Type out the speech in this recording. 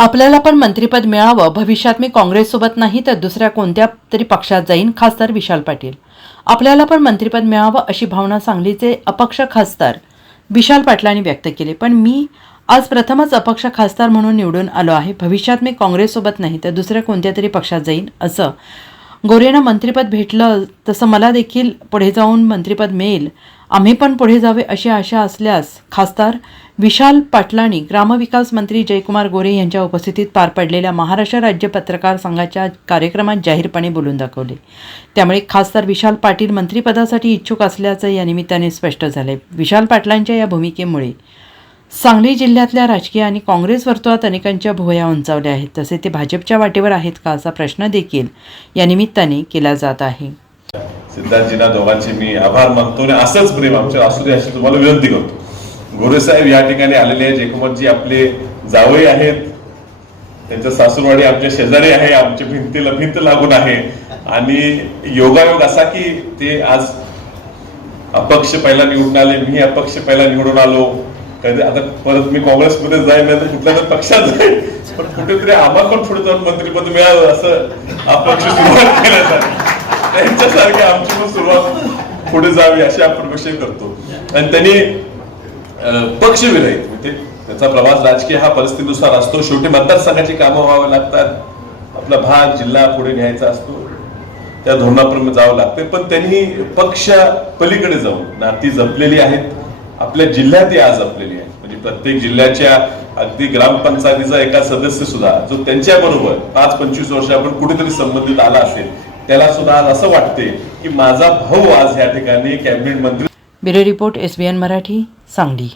आपल्याला पण मंत्रिपद मिळावं भविष्यात मी काँग्रेससोबत नाही तर दुसऱ्या कोणत्या तरी पक्षात जाईन खासदार विशाल पाटील. आपल्याला पण मंत्रिपद मिळावं अशी भावना सांगलीचे अपक्ष खासदार विशाल पाटलांनी व्यक्त केली. पण मी आज प्रथमच अपक्ष खासदार म्हणून निवडून आलो आहे. भविष्यात मी काँग्रेससोबत नाही तर दुसऱ्या कोणत्या तरी पक्षात जाईन असं गोरेनं मंत्रिपद भेटलं तसं मला देखील पुढे जाऊन मंत्रिपद मिळेल. आम्ही पण पुढे जावे अशी आशा असल्यास खासदार विशाल पाटलांनी ग्रामविकास मंत्री जयकुमार गोरे यांच्या उपस्थितीत पार पडलेल्या महाराष्ट्र राज्य पत्रकार संघाच्या कार्यक्रमात जाहीरपणे बोलून दाखवले. त्यामुळे खासदार विशाल पाटील मंत्रिपदासाठी इच्छुक असल्याचं या निमित्ताने स्पष्ट झाले विशाल पाटलांच्या या भूमिकेमुळे सांगली जिल्ह्यातल्या राजकीय आणि काँग्रेस वर्तुळात अनेकांच्या भुवया उंचावल्या आहेत. तसे ते भाजपच्या वाटेवर आहेत का असा प्रश्न देखील या निमित्ताने केला जात आहे. सिद्धार्थजींना दोघांचे मी आभार मानतो आणि असंच प्रेम आमच्या असू दे अशी तुम्हाला विनंती करतो. गोरे साहेब या ठिकाणी आलेले आहेत. जयकुमारजी आपले जावई आहेत. त्यांच्या सासूरवाडी आमच्या शेजारी आहे. आमच्या भिंतीला भिंत लागून आहे. आणि योगायोग असा की ते आज अपक्ष पहिला निवडून आले मी अपक्ष पहिला निवडून आलो. कधी आता परत मी काँग्रेसमध्ये जाईल नाही तर कुठल्या तर पक्षात जाईल पण कुठेतरी आम्हाला पण पुढे जाऊन मंत्रिपद मिळालं असं अपक्ष सुरुवात केल्यासाठी त्यांच्यासारखी आमची पण सुरुवात पुढे जावी अशी आपण विषय करतो. आणि त्यांनी पक्ष विरहित म्हणजे त्याचा प्रवास राजकीय हा परिस्थितीनुसार असतो. शेवटी मतदारसंघाची कामं व्हावी लागतात. आपला भाग जिल्हा पुढे घ्यायचा असतो. त्या धोरणाप्रमाणे जावं लागते. पण त्यांनी पक्ष पलीकडे जाऊन नाती जपलेली आहेत. आपल्या जिल्ह्यात आज जपलेली आहे. म्हणजे प्रत्येक जिल्ह्याच्या अगदी ग्रामपंचायतीचा एका सदस्य सुद्धा जो त्यांच्या बरोबर पाच पंचवीस वर्ष आपण कुठेतरी संबंधित आला असेल त्याला सुद्धा आज असं वाटते की माझा भाऊ आज या ठिकाणी कॅबिनेट मंत्री bureau report S B N Marathi Sangli.